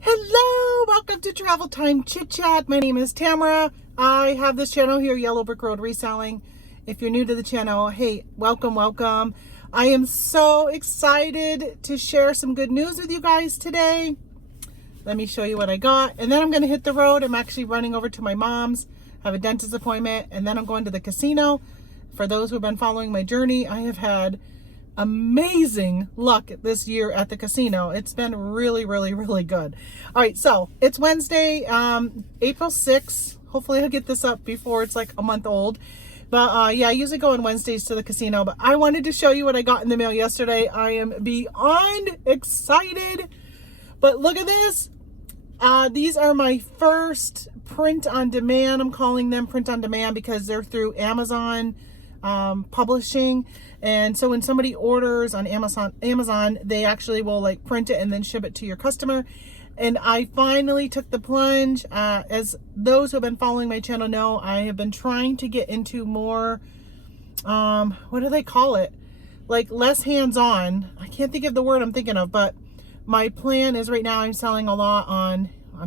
Hello, welcome to Travel Time Chit Chat. My name is Tamara. I have this channel here, Yellow Brick Road Reselling. If you're new to the channel, hey, welcome. I am so excited to share some good news with you guys today. Let me show you what I got, and then I'm going to hit the road. I'm actually running over to my mom's, have a dentist appointment, and then I'm going to the casino. For those who have been following my journey, I have had amazing luck this year at the casino. It's been really good. All right, so it's Wednesday, April 6th. Hopefully I'll get this up before it's like a month old. But yeah, I usually go on Wednesdays to the casino, but I wanted to show you what I got in the mail yesterday. I am beyond excited. But look at this. These are my first print on demand. I'm calling them print on demand because they're through Amazon Publishing. And so when somebody orders on Amazon, they actually will like print it and then ship it to your customer. And I finally took the plunge. As those who have been following my channel know, I have been trying to get into more, what do they call it? Like less hands-on. I can't think of the word I'm thinking of, but my plan is right now I'm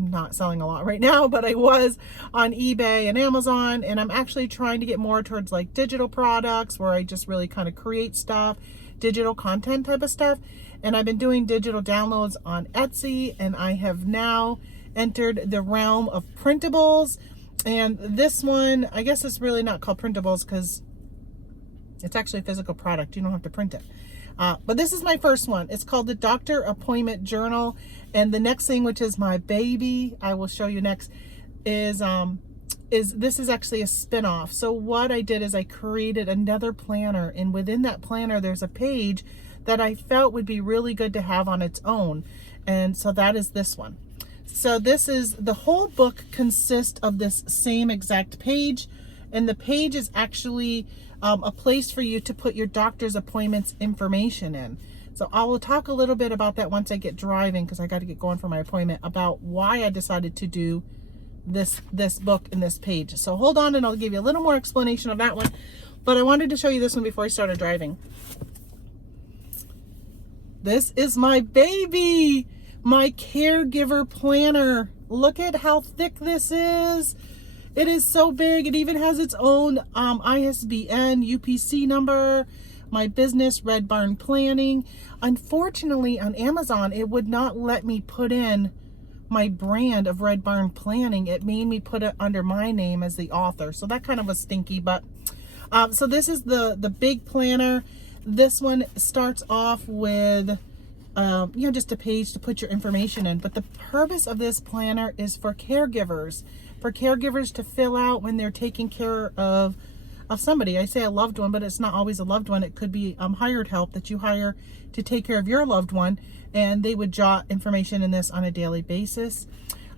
not selling a lot right now, but I was on eBay and Amazon, and I'm actually trying to get more towards like digital products where I just really kind of create stuff, digital content type of stuff. And I've been doing digital downloads on Etsy, and I have now entered the realm of printables. And this one, I guess it's really not called printables because it's actually a physical product. You don't have to print it. But this is my first one. It's called the Doctor Appointment Journal. And the next thing, which is my baby, I will show you next, is this is actually a spin-off. So what I did is I created another planner, and within that planner, there's a page that I felt would be really good to have on its own. And so that is this one. So this is, the whole book consists of this same exact page. And the page is actually a place for you to put your doctor's appointments information in. So I will talk a little bit about that once I get driving, because I got to get going for my appointment, about why I decided to do this book in this page. So hold on and I'll give you a little more explanation of that one. But I wanted to show you this one before I started driving. This is my baby, my Caregiver Planner. Look at how thick this is. It is so big. It even has its own ISBN, UPC number, my business, Red Barn Planning. Unfortunately, on Amazon, it would not let me put in my brand of Red Barn Planning. It made me put it under my name as the author. So that kind of was stinky. But so this is the big planner. This one starts off with just a page to put your information in. But the purpose of this planner is for caregivers to fill out when they're taking care of somebody. I say a loved one, but it's not always a loved one. It could be hired help that you hire to take care of your loved one, and they would jot information in this on a daily basis.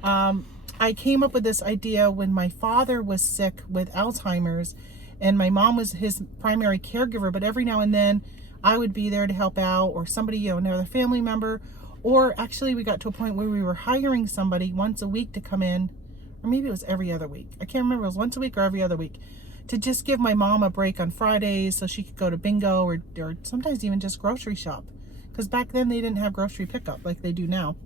I came up with this idea when my father was sick with Alzheimer's, and my mom was his primary caregiver, but every now and then I would be there to help out, or somebody, another family member, or actually we got to a point where we were hiring somebody once a week to come in, or maybe it was every other week. I can't remember, it was once a week or every other week, to just give my mom a break on Fridays so she could go to bingo or sometimes even just grocery shop. Because back then they didn't have grocery pickup like they do now.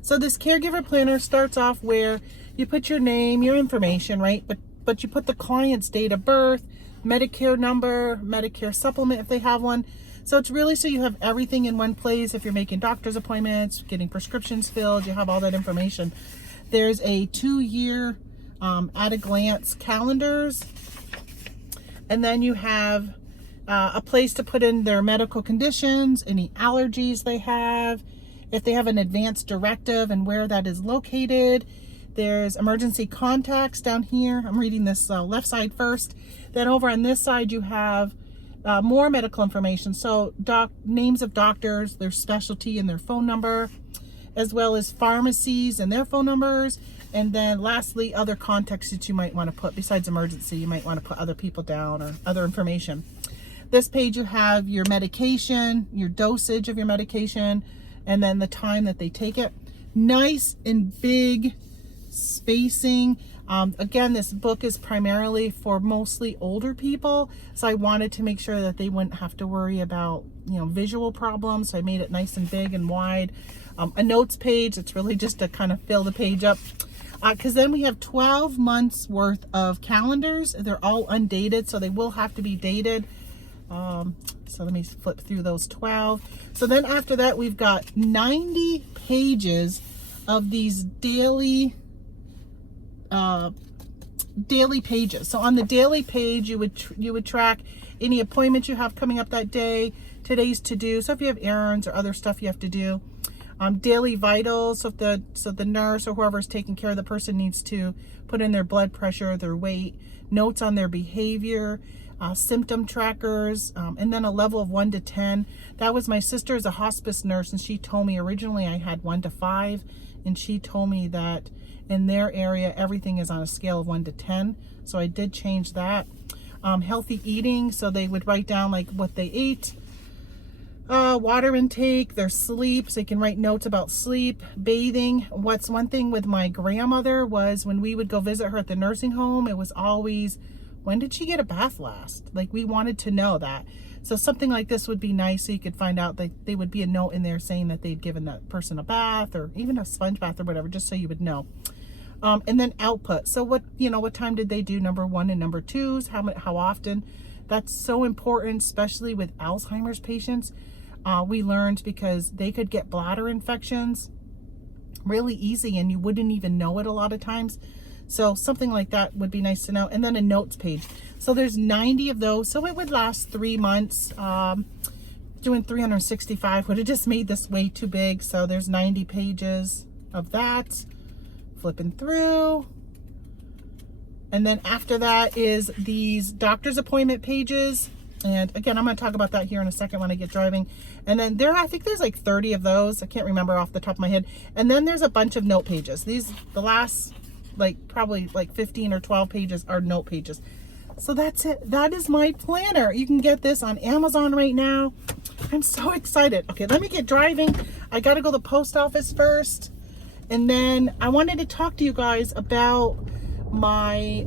So this Caregiver Planner starts off where you put your name, your information, right? But you put the client's date of birth, Medicare number, Medicare supplement if they have one. So it's really so you have everything in one place. If you're making doctor's appointments, getting prescriptions filled, you have all that information. There's a 2-year at a glance calendars. And then you have a place to put in their medical conditions, any allergies they have, if they have an advanced directive and where that is located. There's emergency contacts down here. I'm reading this left side first. Then over on this side, you have more medical information. So names of doctors, their specialty and their phone number, as well as pharmacies and their phone numbers. And then lastly, other contacts that you might want to put besides emergency. You might want to put other people down or other information. This page, you have your medication, your dosage of your medication, and then the time that they take it. Nice and big spacing. Again, this book is primarily for mostly older people, so I wanted to make sure that they wouldn't have to worry about, visual problems. So I made it nice and big and wide. A notes page, it's really just to kind of fill the page up. Because then we have 12 months worth of calendars. They're all undated, so they will have to be dated. So let me flip through those 12. So then after that, we've got 90 pages of these daily pages. So on the daily page, you would track any appointments you have coming up that day, today's to do. So if you have errands or other stuff you have to do. Daily vitals, so the nurse or whoever's taking care of the person needs to put in their blood pressure, their weight, notes on their behavior, symptom trackers, and then a level of 1 to 10. That was my sister is a hospice nurse, and she told me originally I had 1 to 5, and she told me that in their area everything is on a scale of 1 to 10. So I did change that. Healthy eating, so they would write down like what they ate. Water intake, their sleep, so you can write notes about sleep, bathing. What's one thing with my grandmother was when we would go visit her at the nursing home, it was always, when did she get a bath last? Like, we wanted to know that. So something like this would be nice, so you could find out that there would be a note in there saying that they'd given that person a bath or even a sponge bath or whatever, just so you would know. And then output. So what time did they do number 1 and number 2s? How often? That's so important, especially with Alzheimer's patients. We learned because they could get bladder infections really easy and you wouldn't even know it a lot of times. So something like that would be nice to know. And then a notes page. So there's 90 of those. So it would last 3 months. Doing 365 would have just made this way too big. So there's 90 pages of that. Flipping through. And then after that is these doctor's appointment pages. And again, I'm going to talk about that here in a second when I get driving. And then I think there's like 30 of those. I can't remember off the top of my head. And then there's a bunch of note pages. The last probably 15 or 12 pages are note pages. So that's it. That is my planner. You can get this on Amazon right now. I'm so excited. Okay, let me get driving. I got to go to the post office first. And then I wanted to talk to you guys about my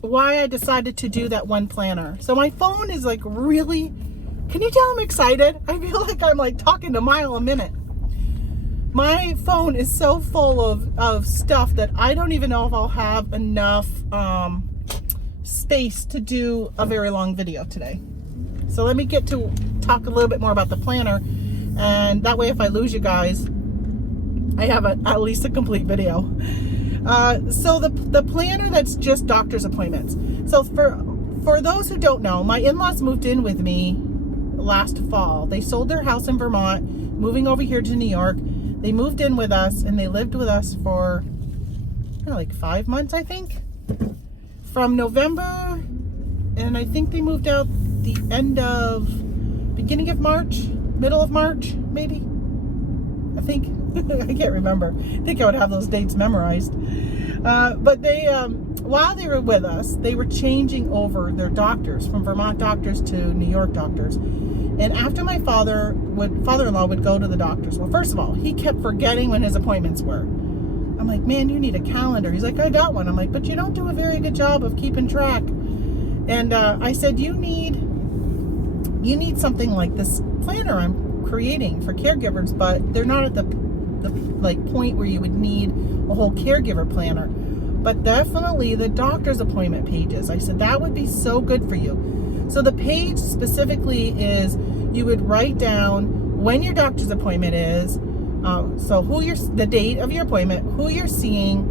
why I decided to do that one planner. So my phone is like really, can you tell I'm excited? I feel like I'm like talking a mile a minute. My phone is so full of stuff that I don't even know if I'll have enough space to do a very long video today. So let me get to talk a little bit more about the planner, and that way if I lose you guys, I have at least a complete video. So the planner, that's just doctor's appointments. So for those who don't know, my in-laws moved in with me last fall. They sold their house in Vermont, moving over here to New York. They moved in with us and they lived with us for like 5 months, I think. From November, and I think they moved out the beginning of March, middle of March, maybe. I think. I can't remember. I think I would have those dates memorized. But they, while they were with us, they were changing over their doctors from Vermont doctors to New York doctors. And after my father-in-law would go to the doctors. Well, first of all, he kept forgetting when his appointments were. I'm like, man, you need a calendar. He's like, I got one. I'm like, but you don't do a very good job of keeping track. And I said, you need something like this planner I'm creating for caregivers, but they're not at the point where you would need a whole caregiver planner, but definitely the doctor's appointment pages. I said that would be so good for you. So the page specifically is you would write down when your doctor's appointment is, so the date of your appointment, who you're seeing,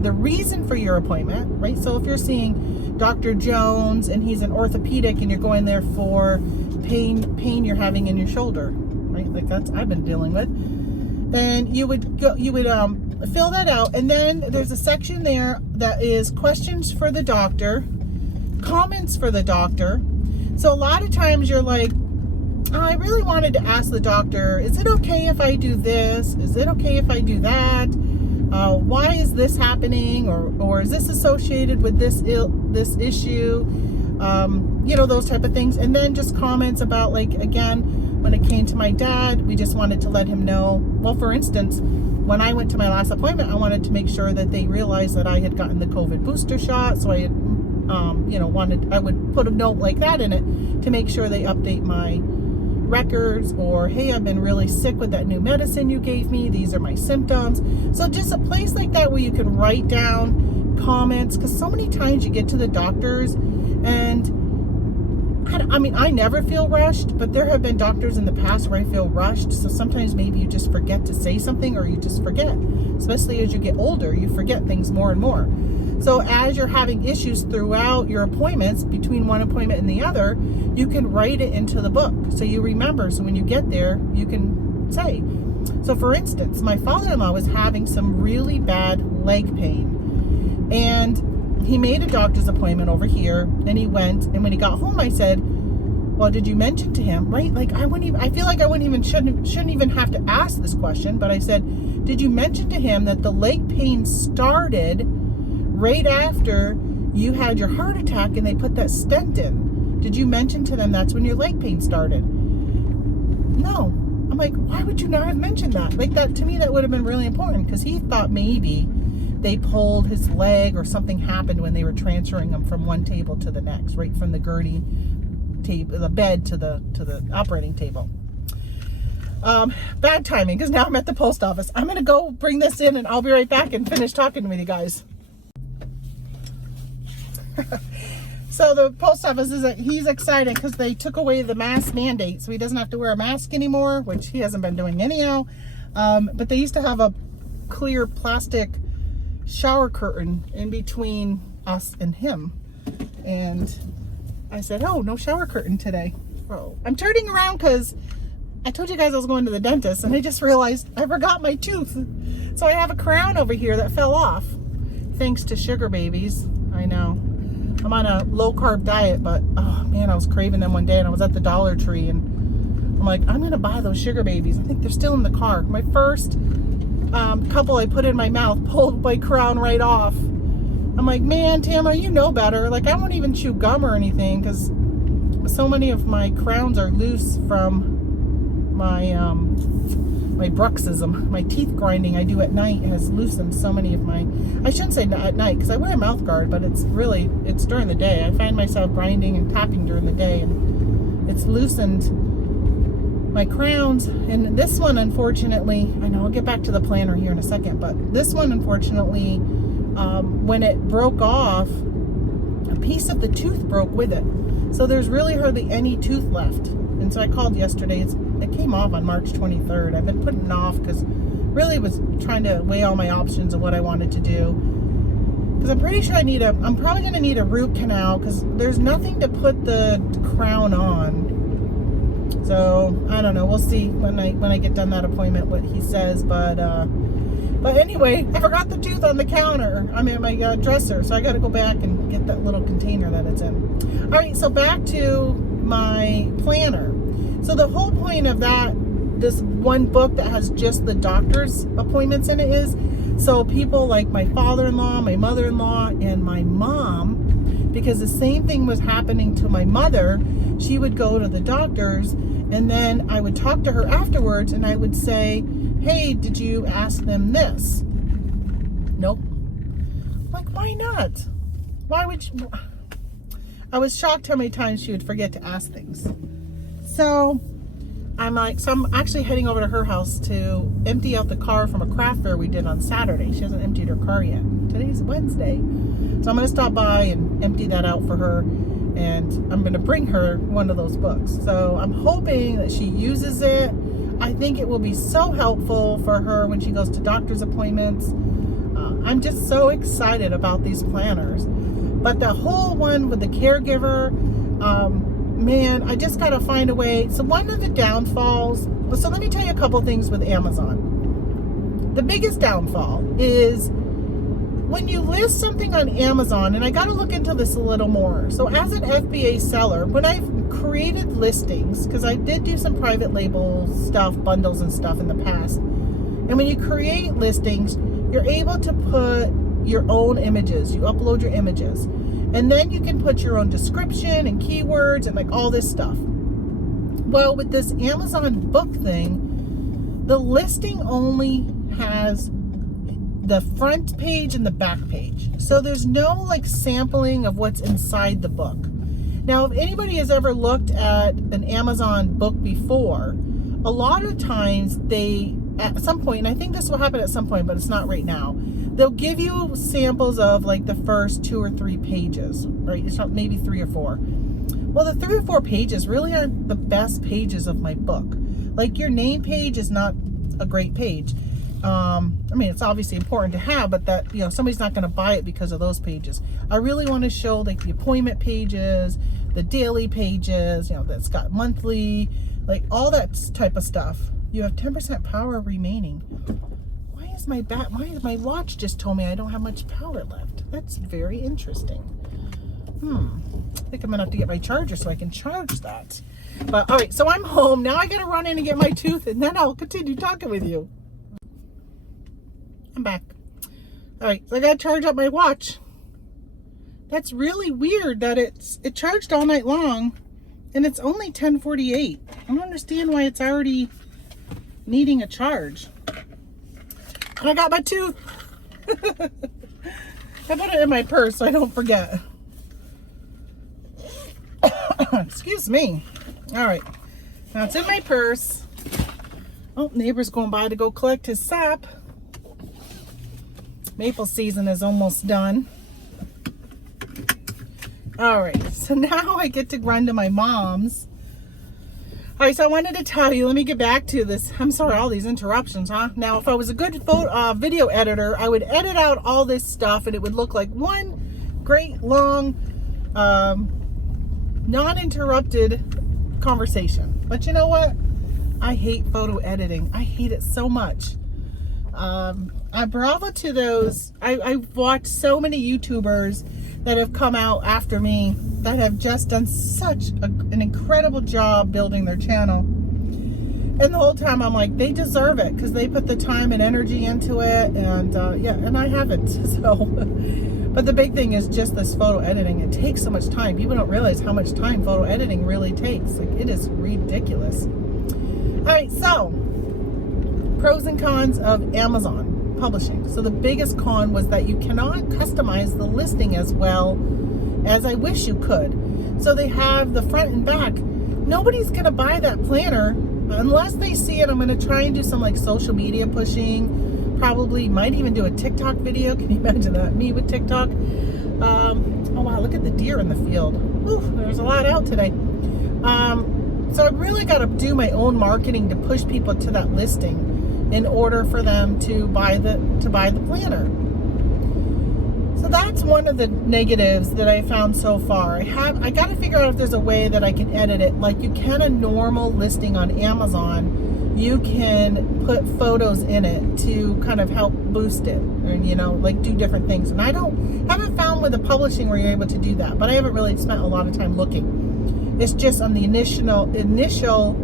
the reason for your appointment, right? So if you're seeing Dr. Jones and he's an orthopedic and you're going there for pain you're having in your shoulder, right? Like that's I've been dealing with. And you would fill that out, and then there's a section there that is questions for the doctor, comments for the doctor. So a lot of times you're like, I really wanted to ask the doctor, is it okay if I do this? Is it okay if I do that? Why is this happening? Or is this associated with this issue? Those type of things. And then just comments about, like, again, when it came to my dad, we just wanted to let him know. Well, for instance, when I went to my last appointment, I wanted to make sure that they realized that I had gotten the COVID booster shot. So I had, I would put a note like that in it to make sure they update my records, or, hey, I've been really sick with that new medicine you gave me. These are my symptoms. So just a place like that where you can write down comments, because so many times you get to the doctors and I never feel rushed, but there have been doctors in the past where I feel rushed. So sometimes maybe you just forget to say something, or you just forget. Especially as you get older, you forget things more and more. So as you're having issues throughout your appointments, between one appointment and the other, you can write it into the book so you remember. So when you get there, you can say. So for instance, my father-in-law was having some really bad leg pain, and he made a doctor's appointment over here, and he went, and when he got home, I said, well, did you mention to him, right? Like, I feel like I shouldn't even have to ask this question, but I said, did you mention to him that the leg pain started right after you had your heart attack and they put that stent in? Did you mention to them that's when your leg pain started? No. I'm like, why would you not have mentioned that? Like, that, to me, that would have been really important, because he thought maybe they pulled his leg or something happened when they were transferring him from one table to the next, right from the gurney table, the bed to the operating table. Bad timing, because now I'm at the post office. I'm gonna go bring this in, and I'll be right back and finish talking with you guys. So the post office he's excited because they took away the mask mandate, so he doesn't have to wear a mask anymore, which he hasn't been doing anyhow. But they used to have a clear plastic shower curtain in between us and him, and I said, oh, no shower curtain today. Oh, I'm turning around because I told you guys I was going to the dentist, and I just realized I forgot my tooth. So I have a crown over here that fell off thanks to sugar babies. I know I'm on a low carb diet, but oh man, I was craving them one day, and I was at the Dollar Tree, and I'm like, I'm gonna buy those sugar babies. I think they're still in the car. My first couple I put in my mouth pulled my crown right off. I'm like, man, Tamara, you know better. Like, I won't even chew gum or anything, because so many of my crowns are loose from my my bruxism. My teeth grinding I do at night has loosened so many of my, I shouldn't say at night, because I wear a mouth guard, but it's during the day. I find myself grinding and tapping during the day, and it's loosened my crowns. And this one, unfortunately, I know I'll get back to the planner here in a second, but this one, unfortunately, when it broke off, a piece of the tooth broke with it. So there's really hardly any tooth left. And so I called yesterday. It came off on March 23rd. I've been putting it off because really was trying to weigh all my options of what I wanted to do. Because I'm pretty sure I'm probably going to need a root canal, because there's nothing to put the crown on. So I don't know. We'll see when I get done that appointment what he says. But anyway, I forgot the tooth on the counter. I mean, my dresser. So I got to go back and get that little container that it's in. All right. So back to my planner. So the whole point of this one book that has just the doctor's appointments in it is so people like my father-in-law, my mother-in-law, and my mom, because the same thing was happening to my mother. She would go to the doctors, and then I would talk to her afterwards, and I would say, hey, did you ask them this? Nope. Like, why not? Why would you? I was shocked how many times she would forget to ask things. So I'm actually heading over to her house to empty out the car from a craft fair we did on Saturday. She hasn't emptied her car yet. Today's Wednesday. So I'm going to stop by and empty that out for her, and I'm going to bring her one of those books. So I'm hoping that she uses it. I think it will be so helpful for her when she goes to doctor's appointments. I'm just so excited about these planners. But the whole one with the caregiver, man, I just got to find a way. So one of the downfalls, so let me tell you a couple things with Amazon. The biggest downfall is when you list something on Amazon, and I got to look into this a little more. So as an FBA seller, when I've created listings, because I did do some private label stuff, bundles and stuff in the past. And when you create listings, you're able to put your own images. You upload your images. And then you can put your own description and keywords and like all this stuff. Well, with this Amazon book thing, the listing only has the front page and the back page. So there's no like sampling of what's inside the book. Now, if anybody has ever looked at an Amazon book before, a lot of times they, at some point, and I think this will happen at some point, but it's not right now, they'll give you samples of like the first 2 or 3 pages, right? It's not, maybe 3 or 4. Well, the 3 or 4 pages really aren't the best pages of my book. Like your name page is not a great page. I mean, it's obviously important to have, but that, you know, somebody's not going to buy it because of those pages. I really want to show like the appointment pages, the daily pages, you know, that's got monthly, like all that type of stuff. You have 10% power remaining. Why is my watch just told me I don't have much power left? That's very interesting. I think I'm gonna have to get my charger so I can charge that. But all right, so I'm home now. I gotta run in and get my tooth, and then I'll continue talking with you. I'm back. All right, so I gotta charge up my watch. That's really weird that it charged all night long, and it's only 10:48. I don't understand why it's already needing a charge. And I got my tooth. I put it in my purse so I don't forget. Excuse me. All right, now it's in my purse. Oh, neighbor's going by to go collect his sap. Maple season is almost done. All right, so now I get to run to my mom's. All right, so I wanted to tell you, let me get back to this. I'm sorry, all these interruptions, huh? Now, if I was a good video editor, I would edit out all this stuff and it would look like one great long, non-interrupted conversation. But you know what? I hate photo editing. I hate it so much. Bravo to those. I've watched so many YouTubers that have come out after me that have just done such an incredible job building their channel. And the whole time I'm like, they deserve it because they put the time and energy into it. And yeah, and I haven't. So, but the big thing is just this photo editing. It takes so much time. People don't realize how much time photo editing really takes. Like, it is ridiculous. All right, so pros and cons of Amazon publishing. So the biggest con was that you cannot customize the listing as well as I wish you could. So they have the front and back. Nobody's gonna buy that planner unless they see it. I'm gonna try and do some like social media pushing, probably might even do a TikTok video. Can you imagine that? Me with TikTok. Oh wow, look at the deer in the field. Ooh, there's a lot out today. So I really got to do my own marketing to push people to that listing in order for them to buy the planner. So that's one of the negatives that I found so far. I got to figure out if there's a way that I can edit it like you can a normal listing on Amazon. You can put photos in it to kind of help boost it, and you know, like do different things. And I haven't found with the publishing where you're able to do that, but I haven't really spent a lot of time looking. It's just on the initial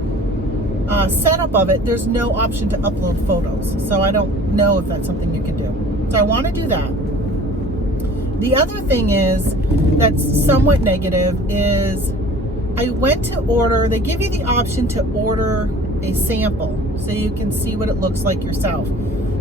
setup of it, there's no option to upload photos. So I don't know if that's something you can do. So I want to do that. The other thing is that's somewhat negative is I went to order, they give you the option to order a sample so you can see what it looks like yourself.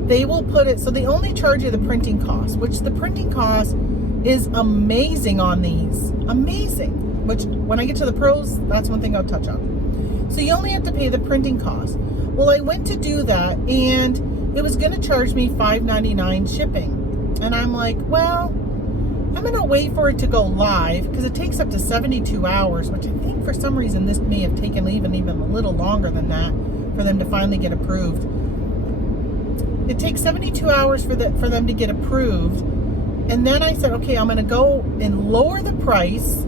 They will put it, so they only charge you the printing cost, which the printing cost is amazing on these. Amazing. Which when I get to the pros, that's one thing I'll touch on. So you only have to pay the printing cost. Well, I went to do that and it was going to charge me $5.99 shipping. And I'm like, well, I'm going to wait for it to go live because it takes up to 72 hours, which I think for some reason this may have taken even a little longer than that for them to finally get approved. It takes 72 hours for them to get approved. And then I said, okay, I'm going to go and lower the price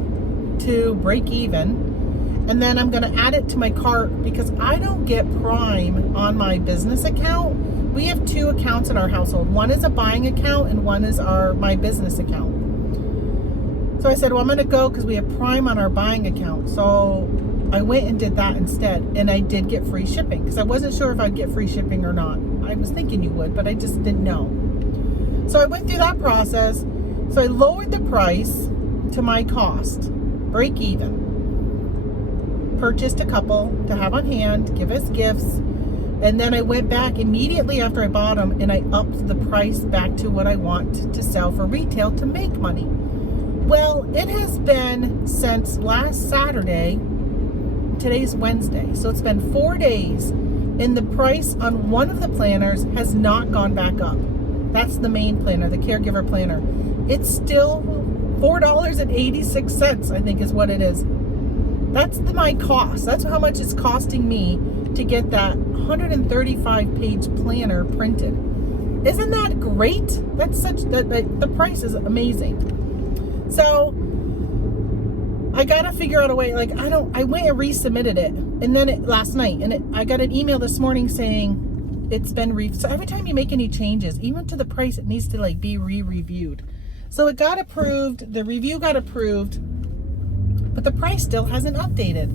to break even, and then I'm going to add it to my cart because I don't get Prime on my business account. We have 2 accounts in our household. One is a buying account and one is my business account. So I said, well, I'm going to go because we have Prime on our buying account. So I went and did that instead, and I did get free shipping because I wasn't sure if I'd get free shipping or not. I was thinking you would, but I just didn't know. So I went through that process. So I lowered the price to my cost. Break even. Purchased a couple to have on hand, give us gifts, And then I went back immediately after I bought them and I upped the price back to what I want to sell for retail to make money. Well, it has been since last Saturday. Today's Wednesday, so it's been 4 days, and the price on one of the planners has not gone back up. That's the main planner, the Caregiver Planner. It's still $4.86, I think is what it is. That's my cost. That's how much it's costing me to get that 135-page planner printed. Isn't that great? The price is amazing. So I gotta figure out a way. Like I went and resubmitted it, and then last night, and I got an email this morning saying it's been so every time you make any changes, even to the price, it needs to like be re-reviewed. So it got approved. The review got approved, but the price still hasn't updated.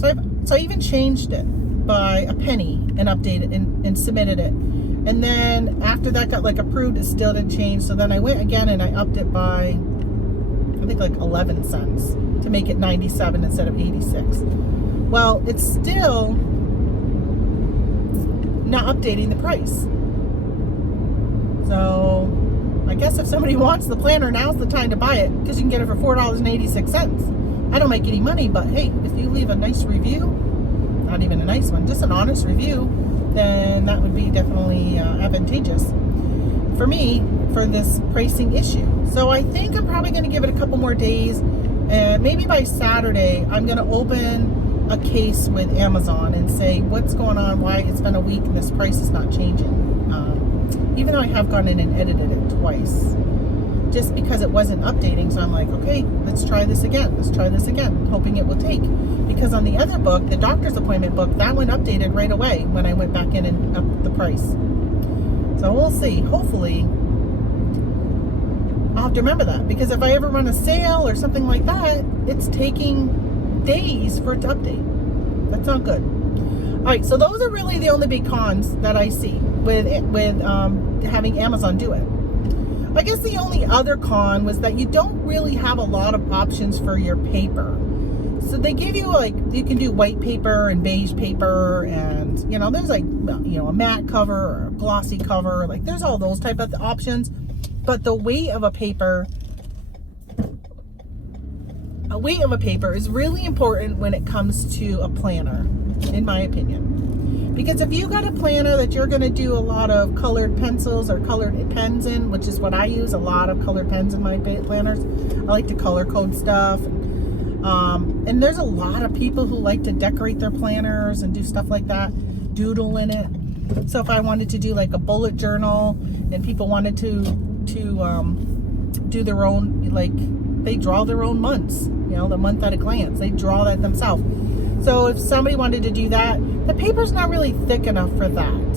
So I even changed it by a penny and updated and submitted it. And then after that got like approved, it still didn't change. So then I went again and I upped it by, I think like 11 cents to make it 97 instead of 86. Well, it's still not updating the price. So I guess if somebody wants the planner, now's the time to buy it because you can get it for $4.86. I don't make any money, but hey, if you leave a nice review, not even a nice one, just an honest review, then that would be definitely advantageous for me for this pricing issue. So I think I'm probably going to give it a couple more days, and maybe by Saturday I'm going to open a case with Amazon and say what's going on, why it's been a week and this price is not changing. Even though I have gone in and edited it twice, just because it wasn't updating. So I'm like, okay, let's try this again, hoping it will take. Because on the other book, the doctor's appointment book, that one updated right away when I went back in and upped the price. So we'll see. Hopefully I'll have to remember that, because if I ever run a sale or something like that, it's taking days for it to update. That's not good. All right, so those are really the only big cons that I see with having Amazon do it. I guess the only other con was that you don't really have a lot of options for your paper. So they give you like, you can do white paper and beige paper, and there's like, a matte cover or a glossy cover, like there's all those type of options. But the weight of a paper is really important when it comes to a planner, in my opinion. Because if you got a planner that you're going to do a lot of colored pencils or colored pens in, which is what I use, a lot of colored pens in my planners. I like to color code stuff. And there's a lot of people who like to decorate their planners and do stuff like that, doodle in it. So if I wanted to do like a bullet journal and people wanted to do their own, like they draw their own months, the month at a glance, they draw that themselves. So if somebody wanted to do that, the paper's not really thick enough for that.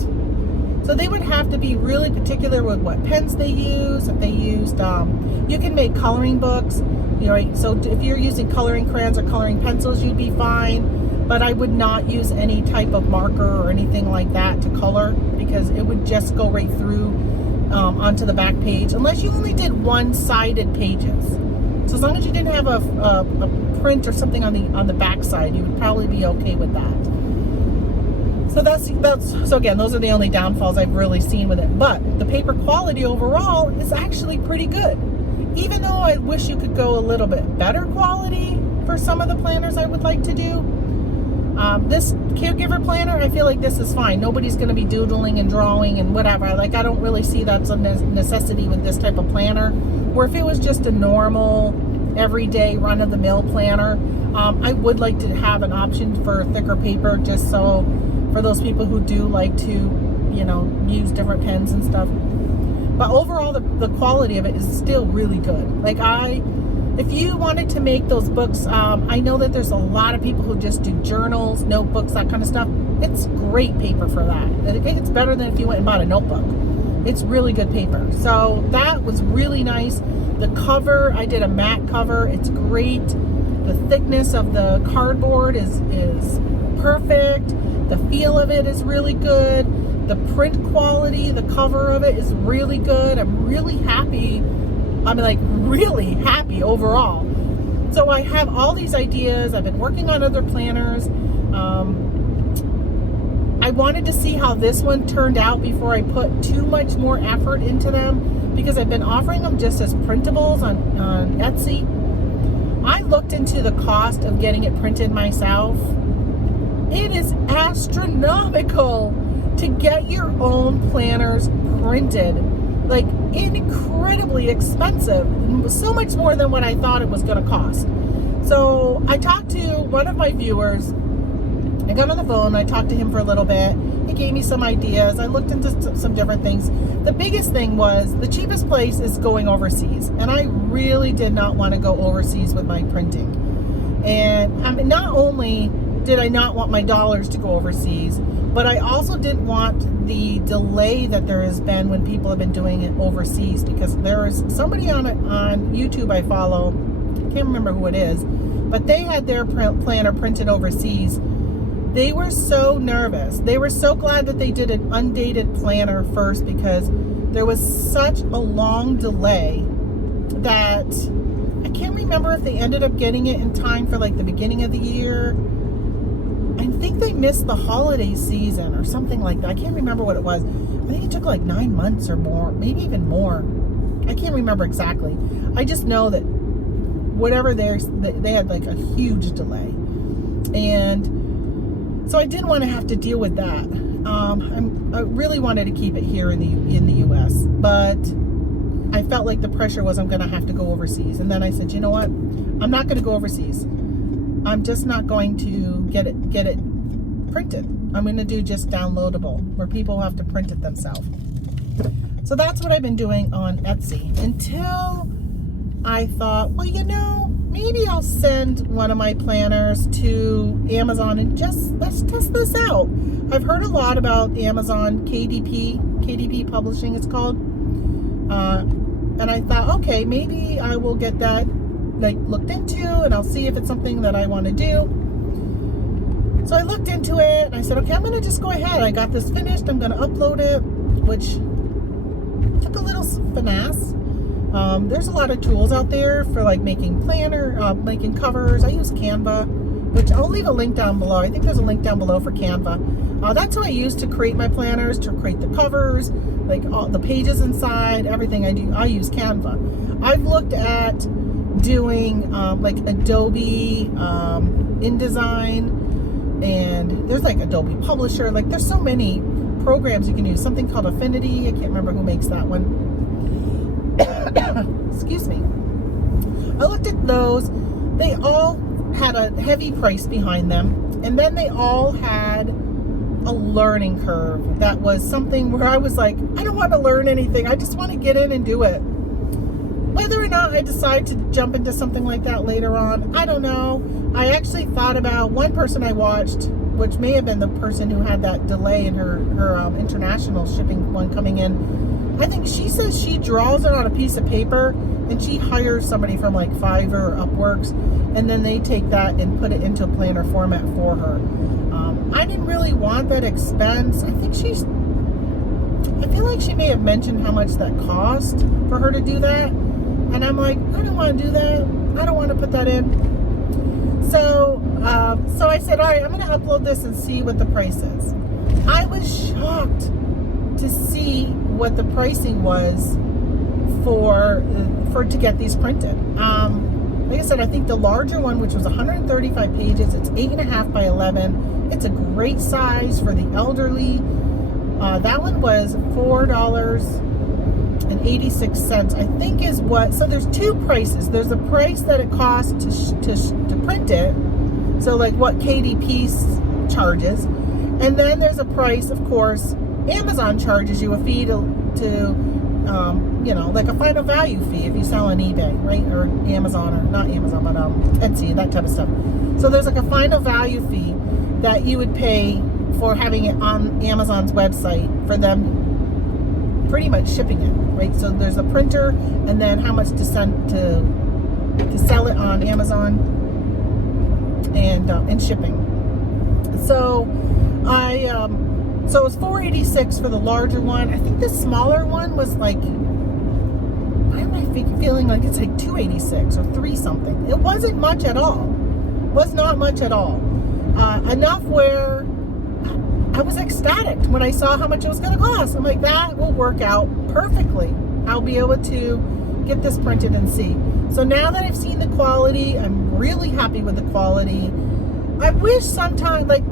So they would have to be really particular with what pens they use. If they used, you can make coloring books, right? So if you're using coloring crayons or coloring pencils, you'd be fine. But I would not use any type of marker or anything like that to color, because it would just go right through onto the back page, unless you only did one-sided pages. So as long as you didn't have a print or something on the back side, you would probably be okay with that. So again, those are the only downfalls I've really seen with it. But the paper quality overall is actually pretty good. Even though I wish you could go a little bit better quality for some of the planners I would like to do. This Caregiver Planner, I feel like this is fine. Nobody's going to be doodling and drawing and whatever. Like, I don't really see that's a necessity with this type of planner. Or if it was just a normal, everyday, run-of-the-mill planner, I would like to have an option for thicker paper, just so for those people who do like to, use different pens and stuff. But overall, the quality of it is still really good. Like, if you wanted to make those books, I know that there's a lot of people who just do journals, notebooks, that kind of stuff. It's great paper for that. It's better than if you went and bought a notebook. It's really good paper. So that was really nice. The cover, I did a matte cover. It's great. The thickness of the cardboard is perfect. The feel of it is really good. The print quality, the cover of it is really good. I'm really happy. Really happy overall. So I have all these ideas. I've been working on other planners. I wanted to see how this one turned out before I put too much more effort into them, because I've been offering them just as printables on Etsy. I looked into the cost of getting it printed myself. It is astronomical to get your own planners printed. Like, incredibly expensive. So much more than what I thought it was going to cost. So I talked to one of my viewers. I got on the phone, I talked to him for a little bit. He gave me some ideas. I looked into some different things. The biggest thing was the cheapest place is going overseas. And I really did not want to go overseas with my printing. And I mean, not only did I not want my dollars to go overseas, but I also didn't want the delay that there has been when people have been doing it overseas, because there is somebody on YouTube I follow, can't remember who it is, but they had their planner printed overseas. They were so nervous. They were so glad that they did an undated planner first, because there was such a long delay that I can't remember if they ended up getting it in time for like the beginning of the year. I think they missed the holiday season or something like that. I can't remember what it was. I think it took like 9 months or more, maybe even more. I can't remember exactly. I just know that whatever they had like a huge delay. And so I didn't want to have to deal with that. I really wanted to keep it here in the U.S., but I felt like the pressure was I'm going to have to go overseas. And then I said, you know what? I'm not going to go overseas. I'm just not going to get it printed. I'm going to do just downloadable, where people have to print it themselves. So that's what I've been doing on Etsy, until I thought, well, you know, maybe I'll send one of my planners to Amazon and let's test this out. I've heard a lot about Amazon, KDP Publishing it's called. And I thought, okay, maybe I will get that like looked into, and I'll see if it's something that I want to do. So I looked into it and I said, okay, I'm going to just go ahead. I got this finished. I'm going to upload it, which took a little finesse. There's a lot of tools out there for like making making covers. I use Canva, which I'll leave a link down below. I think there's a link down below for Canva. That's what I use to create my planners, to create the covers, like all the pages inside, everything I do. I use Canva. I've looked at doing like Adobe InDesign, and there's like Adobe Publisher. Like, there's so many programs you can use. Something called Affinity. I can't remember who makes that one. Excuse me. I looked at those. They all had a heavy price behind them, and then they all had a learning curve that was something where I was like, I don't want to learn anything. I just want to get in and do it. Whether or not I decide to jump into something like that later on, I don't know. I actually thought about one person I watched, which may have been the person who had that delay in her international shipping one coming in. I think she says she draws it on a piece of paper and she hires somebody from like Fiverr or Upworks, and then they take that and put it into a planner format for her. I didn't really want that expense. I feel like she may have mentioned how much that cost for her to do that. And I'm like, I don't want to do that. I don't want to put that in. So I said, all right, I'm going to upload this and see what the price is. I was shocked to see what the pricing was for to get these printed. Like I said, I think the larger one, which was 135 pages, it's 8.5 by 11. It's a great size for the elderly. That one was $4.86, I think is what. So there's two prices. There's the price that it costs to print it, so like what KDP charges, and then there's a price, of course, Amazon charges you a fee to you know, like a final value fee if you sell on eBay, right? Or Amazon, or not Amazon, but Etsy, that type of stuff. So there's like a final value fee that you would pay for having it on Amazon's website, for them pretty much shipping it, right? So there's a printer, and then how much to sell it on Amazon, and shipping. So so it was $4.86 for the larger one. I think the smaller one was like, why am I feeling like it's like $2.86 or $3 something? It wasn't much at all. Was not much at all. Enough where I was ecstatic when I saw how much it was going to cost. I'm like, that will work out perfectly. I'll be able to get this printed and see. So now that I've seen the quality, I'm really happy with the quality. I wish sometime, like,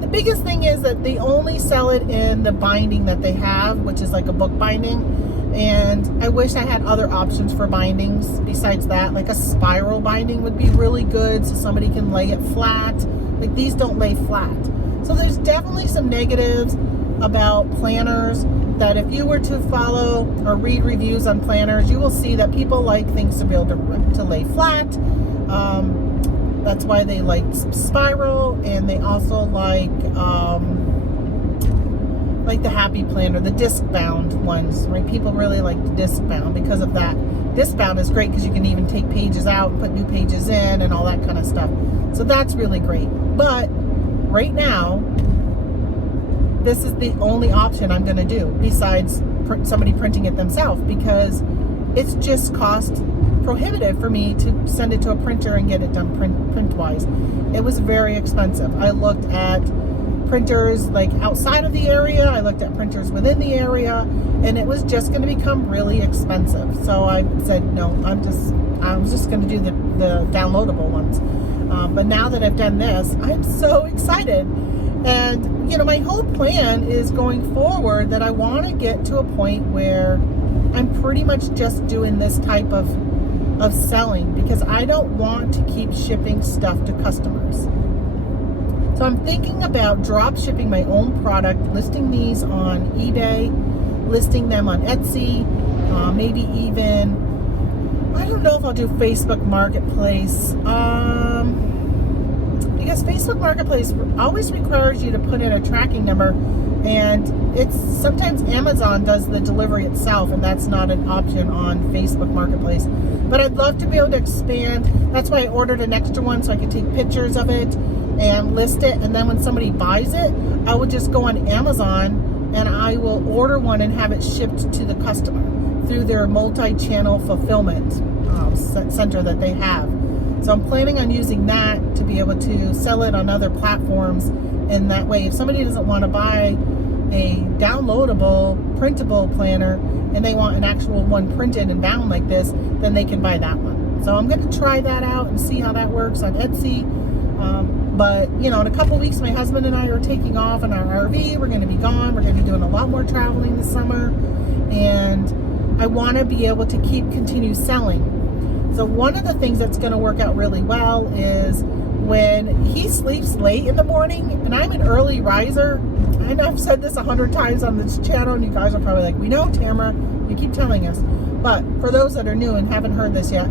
the biggest thing is that they only sell it in the binding that they have, which is like a book binding. And I wish I had other options for bindings besides that. Like a spiral binding would be really good so somebody can lay it flat. Like these don't lay flat. So there's definitely some negatives about planners that if you were to follow or read reviews on planners, you will see that people like things to be able to lay flat. That's why they like spiral, and they also like the Happy Planner, the disc bound ones, right? People really like the disc bound because of that. Disc bound is great because you can even take pages out and put new pages in and all that kind of stuff. So that's really great. But right now, this is the only option I'm going to do besides somebody printing it themselves, because it's just cost prohibitive for me to send it to a printer and get it done print-wise. It was very expensive. I looked at printers like outside of the area, I looked at printers within the area, and it was just going to become really expensive. So I said, no, I was just going to do the downloadable ones. But now that I've done this, I'm so excited. And, you know, my whole plan is going forward that I want to get to a point where I'm pretty much just doing this type of selling, because I don't want to keep shipping stuff to customers. So I'm thinking about drop shipping my own product, listing these on eBay, listing them on Etsy, maybe even, I don't know if I'll do Facebook Marketplace. Because Facebook Marketplace always requires you to put in a tracking number, and it's sometimes Amazon does the delivery itself, and that's not an option on Facebook Marketplace. But I'd love to be able to expand. That's why I ordered an extra one, so I could take pictures of it and list it, and then when somebody buys it, I would just go on Amazon and I will order one and have it shipped to the customer through their multi-channel fulfillment center that they have. So I'm planning on using that to be able to sell it on other platforms, and that way if somebody doesn't want to buy a downloadable printable planner and they want an actual one printed and bound like this, then they can buy that one. So I'm going to try that out and see how that works on Etsy. But, you know, in a couple weeks, my husband and I are taking off in our RV. We're going to be gone. We're going to be doing a lot more traveling this summer. And I want to be able to continue selling. So one of the things that's going to work out really well is when he sleeps late in the morning, and I'm an early riser. I know I've said this 100 times on this channel, and you guys are probably like, we know, Tamara, you keep telling us. But for those that are new and haven't heard this yet,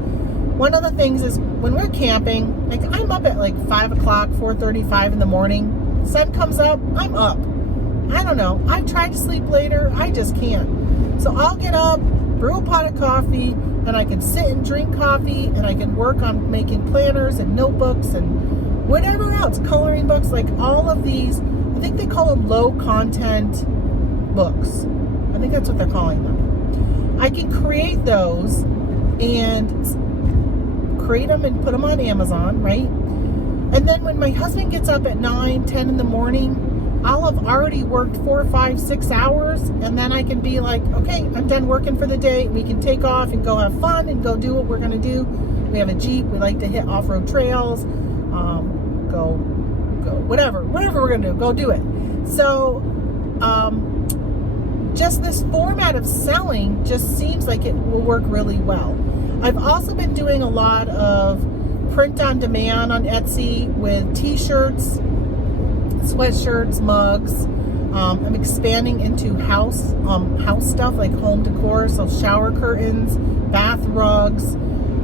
one of the things is when we're camping, like I'm up at like 5 o'clock, 4:35 in the morning. Sun comes up, I'm up. I don't know. I've tried to sleep later. I just can't. So I'll get up, brew a pot of coffee, and I can sit and drink coffee, and I can work on making planners and notebooks and whatever else, coloring books, like all of these. I think they call them low content books. I think that's what they're calling them. I can create those and create them and put them on Amazon, right? And then when my husband gets up at 9, 10 in the morning, I'll have already worked 4, 5, 6 hours, and then I can be like, okay, I'm done working for the day. We can take off and go have fun and go do what we're going to do. We have a Jeep. We like to hit off-road trails, go whatever we're going to do, go do it. So just this format of selling just seems like it will work really well. I've also been doing a lot of print on demand on Etsy with t-shirts, sweatshirts, mugs. I'm expanding into house stuff like home decor, so shower curtains, bath rugs,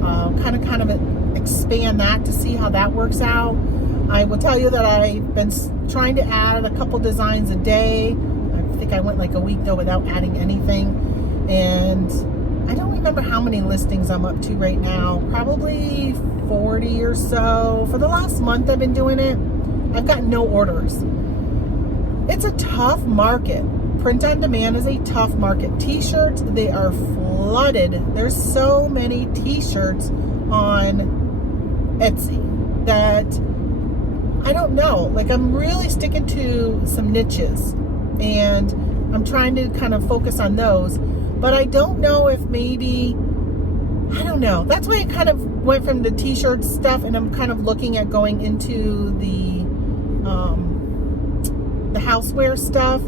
kind of expand that to see how that works out. I will tell you that I've been trying to add a couple designs a day. I think I went like a week though without adding anything, and I don't remember how many listings I'm up to right now. Probably 40 or so. For the last month I've been doing it. I've got no orders. It's a tough market. Print on demand is a tough market. T-shirts, they are flooded. There's so many t-shirts on Etsy that I don't know. Like, I'm really sticking to some niches, and I'm trying to kind of focus on those. But I don't know if maybe, I don't know. That's why I kind of went from the t-shirt stuff, and I'm kind of looking at going into the houseware stuff,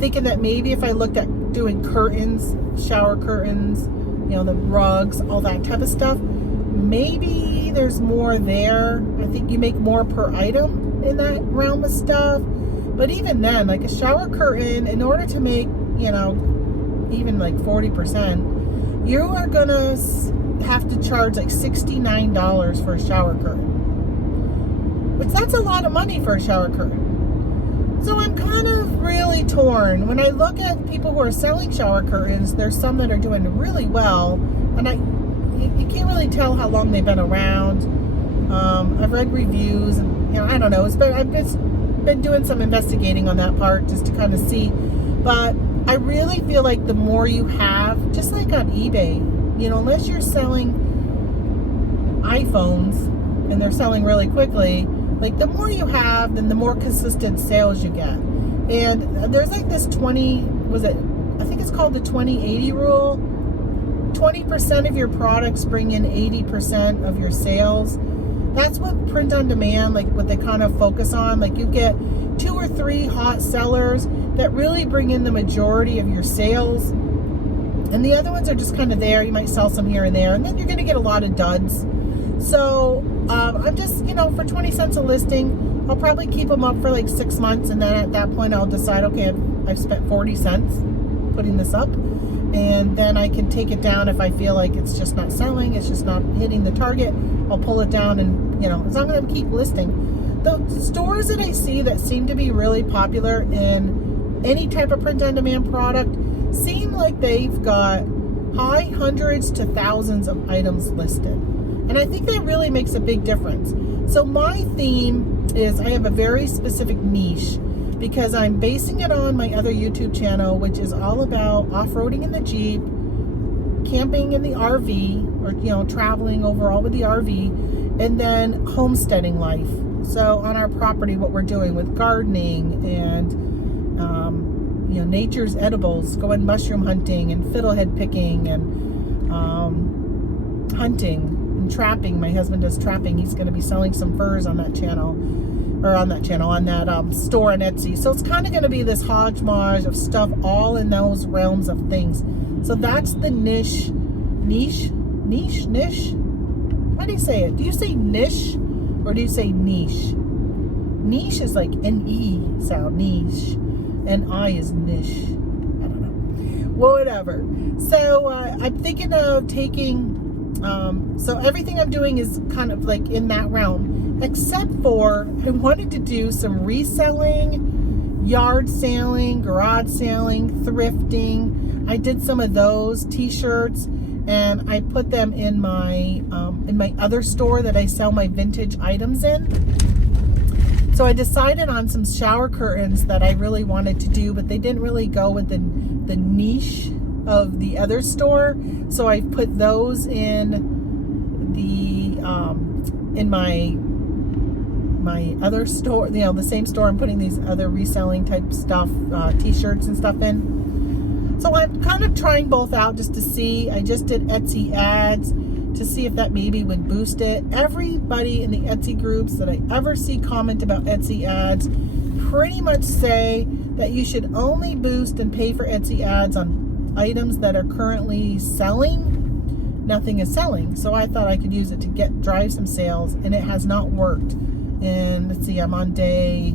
thinking that maybe if I looked at doing curtains, shower curtains, the rugs, all that type of stuff, maybe there's more there. I think you make more per item in that realm of stuff. But even then, like a shower curtain, in order to make, even like 40%, you are gonna have to charge like $69 for a shower curtain. But that's a lot of money for a shower curtain. So I'm kind of really torn. When I look at people who are selling shower curtains, there's some that are doing really well, and you can't really tell how long they've been around. I've read reviews, and I don't know. I've just been doing some investigating on that part just to kind of see. But I really feel like the more you have, just like on eBay, unless you're selling iPhones and they're selling really quickly, like the more you have, then the more consistent sales you get. And there's like this I think it's called the 20-80 rule. 20% of your products bring in 80% of your sales. That's what print on demand, like what they kind of focus on. Like you get 2 or 3 hot sellers that really bring in the majority of your sales. And the other ones are just kind of there. You might sell some here and there, and then you're going to get a lot of duds. So I'm just, for 20 cents a listing, I'll probably keep them up for like 6 months. And then at that point, I'll decide, okay, I've spent 40 cents putting this up. And then I can take it down if I feel like it's just not selling, it's just not hitting the target. I'll pull it down, and as long as I keep listing. The stores that I see that seem to be really popular in any type of print-on-demand product seem like they've got high hundreds to thousands of items listed. And I think that really makes a big difference. So my theme is I have a very specific niche, because I'm basing it on my other YouTube channel, which is all about off-roading in the Jeep, camping in the RV, or traveling overall with the RV, and then homesteading life. So on our property, what we're doing with gardening and nature's edibles, going mushroom hunting and fiddlehead picking and hunting and trapping. My husband does trapping. He's going to be selling some furs on that channel. On that store on Etsy. So it's kind of going to be this hodgepodge of stuff all in those realms of things. So that's the niche. How do you say it? Do you say niche or do you say niche? Niche is like N-E sound, niche. And I is niche. I don't know. Well, whatever. So I'm thinking of taking, so everything I'm doing is kind of like in that realm. Except for, I wanted to do some reselling, yard selling, garage selling, thrifting. I did some of those t-shirts, and I put them in my other store that I sell my vintage items in. So I decided on some shower curtains that I really wanted to do, but they didn't really go with the niche of the other store. So I put those in the in my other store, the same store. I'm putting these other reselling type stuff, t-shirts and stuff in. So I'm kind of trying both out just to see. I just did Etsy ads to see if that maybe would boost it. Everybody in the Etsy groups that I ever see comment about Etsy ads pretty much say that you should only boost and pay for Etsy ads on items that are currently selling. Nothing is selling. So I thought I could use it to drive some sales, and it has not worked. And let's see, I'm on day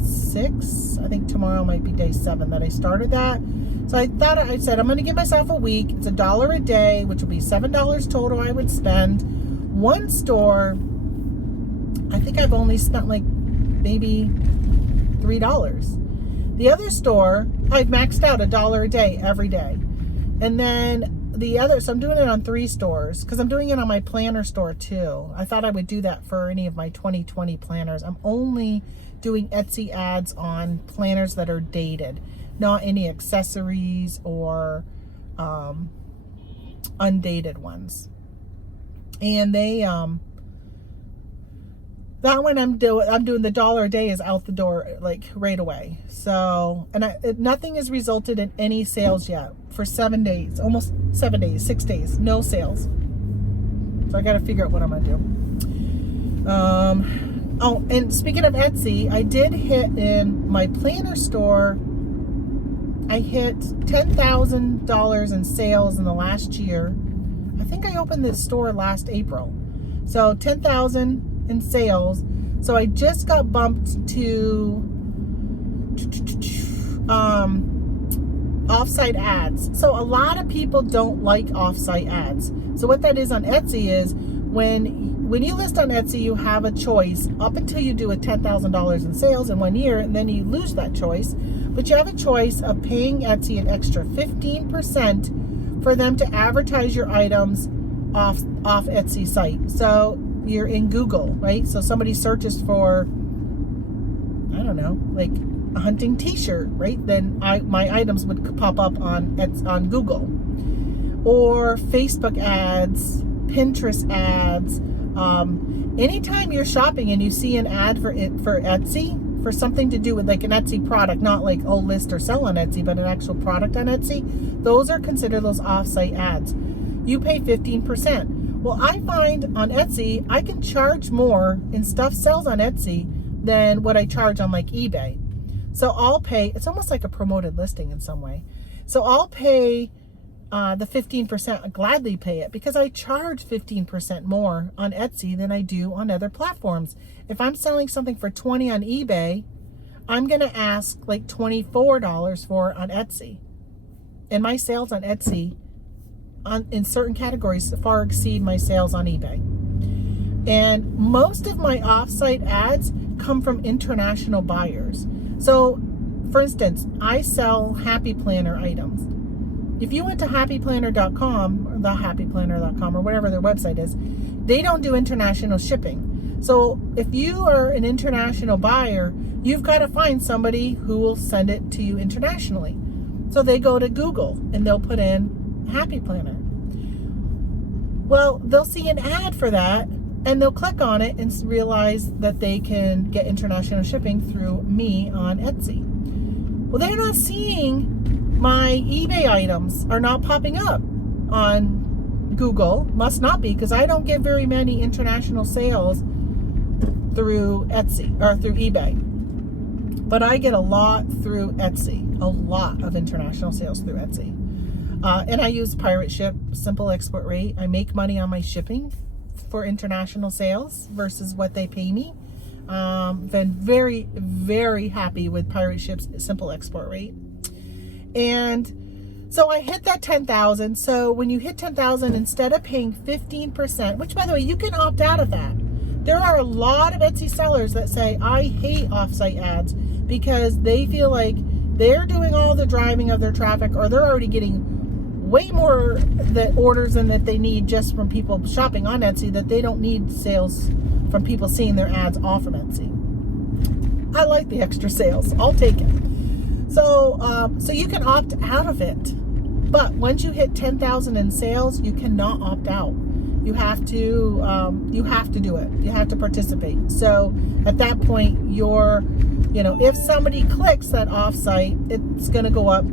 6. I think tomorrow might be day 7 that I started that. So I said I'm going to give myself a week. It's $1 a day, which will be $7 total I would spend. One store, I think I've only spent like maybe $3. The other store, I've maxed out $1 a day every day. And then so I'm doing it on 3 stores because I'm doing it on my planner store too. I thought I would do that for any of my 2020 planners. I'm only doing Etsy ads on planners that are dated, not any accessories or undated ones. And That one I'm doing the $1 a day is out the door like right away. So, and nothing has resulted in any sales yet for 7 days, almost 7 days, 6 days, no sales. So I got to figure out what I'm gonna do. Oh, and speaking of Etsy, I did hit in my planner store. I hit $10,000 in sales in the last year. I think I opened this store last April. So 10,000 in sales. So I just got bumped to Offsite Ads. So a lot of people don't like Offsite Ads. So what that is on Etsy is when you list on Etsy, you have a choice up until you do a $10,000 in sales in 1 year, and then you lose that choice. But you have a choice of paying Etsy an extra 15% for them to advertise your items off Etsy site. So you're in Google, right? So somebody searches for, I don't know, like a hunting t-shirt, right? Then my items would pop up on Google. Or Facebook ads, Pinterest ads. Anytime you're shopping and you see an ad for Etsy, for something to do with like an Etsy product, not like list or sell on Etsy, but an actual product on Etsy, those are considered those off-site ads. You pay 15%. Well, I find on Etsy, I can charge more in stuff sells on Etsy than what I charge on like eBay. So I'll pay, it's almost like a promoted listing in some way. So I'll pay the 15%, I'll gladly pay it because I charge 15% more on Etsy than I do on other platforms. If I'm selling something for $20 on eBay, I'm going to ask like $24 for it on Etsy. And my sales on Etsy in certain categories far exceed my sales on eBay. And most of my offsite ads come from international buyers. So for instance, I sell Happy Planner items. If you went to happyplanner.com or thehappyplanner.com or whatever their website is, they don't do international shipping. So if you are an international buyer, you've got to find somebody who will send it to you internationally. So they go to Google and they'll put in Happy Planner. Well, they'll see an ad for that and they'll click on it and realize that they can get international shipping through me on Etsy. Well, they're not seeing my eBay items are not popping up on Google. Must not be, because I don't get very many international sales through Etsy or through eBay. But I get a lot through Etsy, a lot of international sales through Etsy. And I use Pirate Ship, simple export rate. I make money on my shipping for international sales versus what they pay me. Been very, very happy with Pirate Ship's simple export rate. And so I hit that 10,000. So when you hit 10,000, instead of paying 15%, which by the way, you can opt out of that. There are a lot of Etsy sellers that say, I hate offsite ads because they feel like they're doing all the driving of their traffic, or they're already getting way more the orders than that they need just from people shopping on Etsy, that they don't need sales from people seeing their ads off of Etsy. I like the extra sales. I'll take it. So, so you can opt out of it. But once you hit 10,000 in sales, you cannot opt out. You have to do it. You have to participate. So at that point, if somebody clicks that offsite, it's going to go up.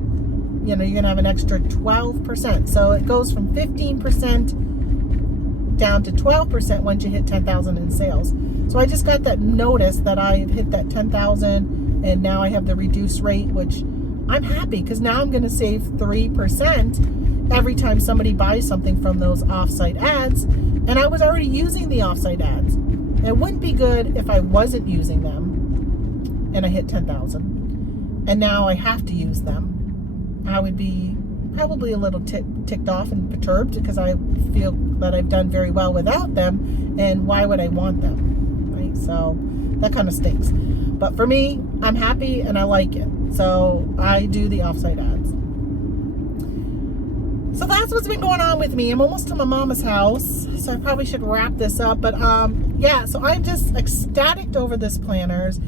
You're going to have an extra 12%. So it goes from 15% down to 12% once you hit 10,000 in sales. So I just got that notice that I had hit that 10,000, and now I have the reduced rate, which I'm happy because now I'm going to save 3% every time somebody buys something from those offsite ads. And I was already using the offsite ads. It wouldn't be good if I wasn't using them and I hit 10,000. And now I have to use them. I would be probably a little ticked off and perturbed because I feel that I've done very well without them, and why would I want them, right? So that kind of stinks. But for me, I'm happy and I like it. So I do the offsite ads. So that's what's been going on with me. I'm almost to my mama's house, so I probably should wrap this up. But yeah, so I'm just ecstatic over this planners.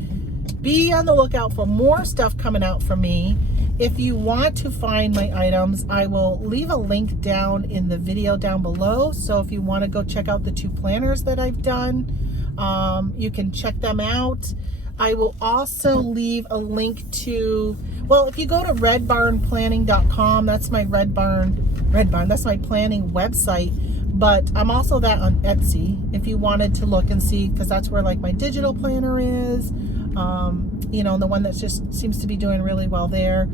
Be on the lookout for more stuff coming out from me. If you want to find my items, I will leave a link down in the video down below. So if you want to go check out the 2 planners that I've done, You can check them out. I will also leave a link to, well, if you go to redbarnplanning.com, that's my Red Barn, that's my planning website. But I'm also that on Etsy if you wanted to look and see, because that's where like my digital planner is. You know, the one that just seems to be doing really well there.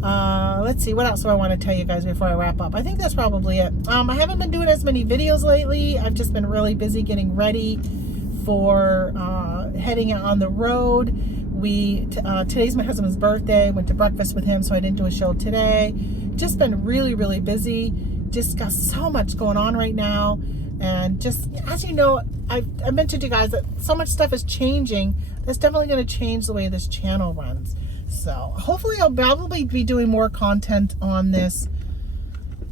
Let's see, what else do I want to tell you guys before I wrap up? I think that's probably it. I haven't been doing as many videos lately. I've just been really busy getting ready for heading out on the road. Today's my husband's birthday. Went to breakfast with him, so I didn't do a show today. Just been really, really busy. Just got so much going on right now. And just, as you know, I mentioned to you guys that so much stuff is changing. That's definitely going to change the way this channel runs. So hopefully I'll probably be doing more content on this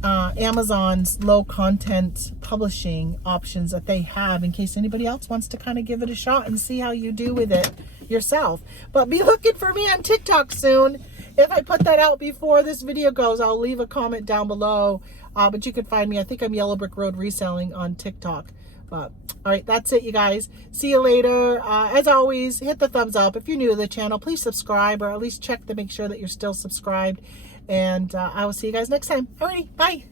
Amazon's low content publishing options that they have, in case anybody else wants to kind of give it a shot and see how you do with it yourself. But be looking for me on TikTok soon. If I put that out before this video goes, I'll leave a comment down below. But you can find me. I think I'm Yellow Brick Road Reselling on TikTok. But all right, that's it, you guys. See you later. As always, hit the thumbs up. If you're new to the channel, please subscribe, or at least check to make sure that you're still subscribed. And I will see you guys next time. Alrighty, bye.